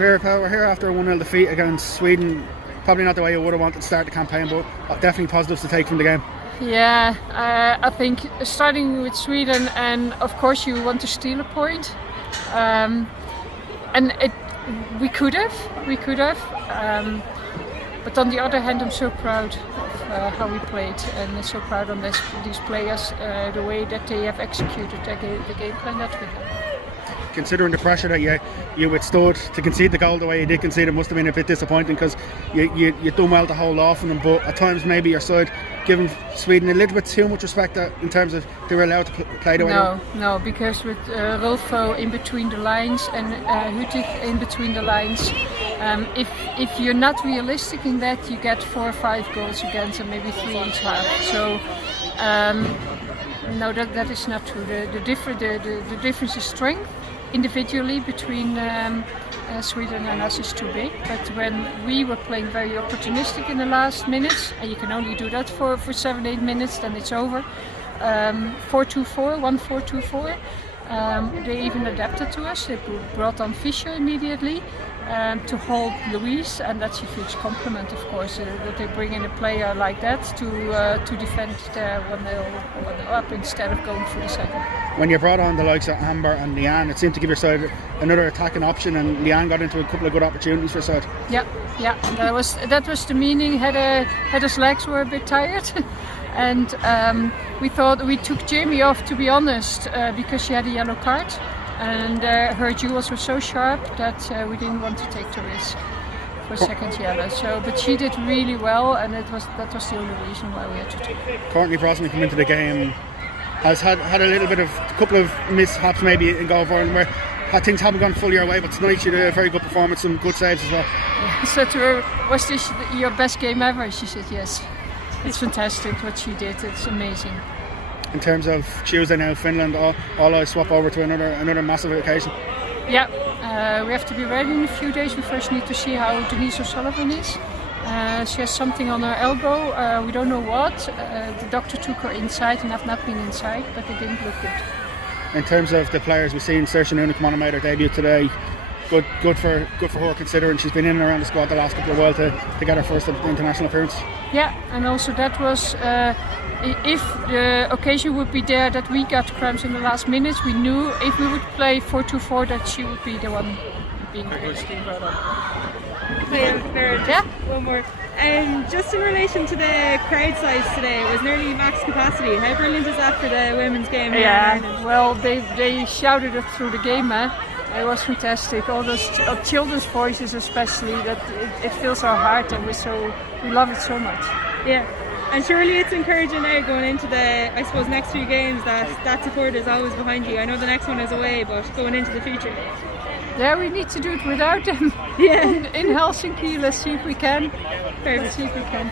Vera Pauw, we're here after a 1-0 defeat against Sweden. Probably not the way you would have wanted to start the campaign, but definitely positives to take from the game. Yeah, I think starting with Sweden, and of course you want to steal a point, we could have. But on the other hand, I'm so proud of how we played, and so proud of these players, the way that they have executed the game plan that we had. Considering the pressure that you withstood to concede the goal the way you did concede, it must have been a bit disappointing because you done well to hold off on them, but at times maybe your side giving Sweden a little bit too much respect in terms of they were allowed to play the way they were. No, because with Rolfo in between the lines and Hutik in between the lines, if you're not realistic in that, you get 4 or 5 goals against and maybe 3 each half. So no, that is not true. The difference is strength. Individually between Sweden and us is too big, but when we were playing very opportunistic in the last minutes, and you can only do that for 7-8 minutes, then it's over. 4-2-4, 1-4-2-4. They even adapted to us. They brought on Fischer immediately to hold Luis, and that's a huge compliment, of course, that they bring in a player like that to defend their 1-0 up instead of going for the second. When you brought on the likes of Amber and Leanne, it seemed to give your side another attacking option, and Leanne got into a couple of good opportunities for her side. Yeah, that was the meaning. Hedda's legs were a bit tired. And we thought we took Jamie off, to be honest, because she had a yellow card, and her duels were so sharp that we didn't want to take the risk for second yellow. So, but she did really well, and that was the only reason why we had to take her. Courtney Brosnan come into the game, has had a couple of mishaps maybe in goal for him where things haven't gone fully your way, but tonight she did a very good performance, some good saves as well. Yeah, so to her, was this your best game ever? She said yes. It's fantastic what she did. It's amazing. In terms of Tuesday now, Finland, all eyes swap over to another massive occasion. Yeah, we have to be ready in a few days. We first need to see how Denise O'Sullivan is. She has something on her elbow. We don't know what. The doctor took her inside, and I've not been inside, but it didn't look good. In terms of the players, we've seen Saoirse Noonan come on and made her debut today. Good for her, considering she's been in and around the squad the last couple of while to get her first international appearance. Yeah, and also that was if the occasion would be there that we got cramps in the last minutes, we knew if we would play 4-2-4 that she would be the one being brought up. Yeah, one more. Just in relation to the crowd size today, it was nearly max capacity. How brilliant is that for the women's game? Yeah, well, they shouted it through the game, It was fantastic. All those children's voices, especially, that it fills our heart, and we love it so much. Yeah, and surely it's encouraging now going into the, I suppose, next few games that support is always behind you. I know the next one is away, but going into the future. Yeah, we need to do it without them. Yeah. In Helsinki, let's see if we can. Perfect. Let's see if we can.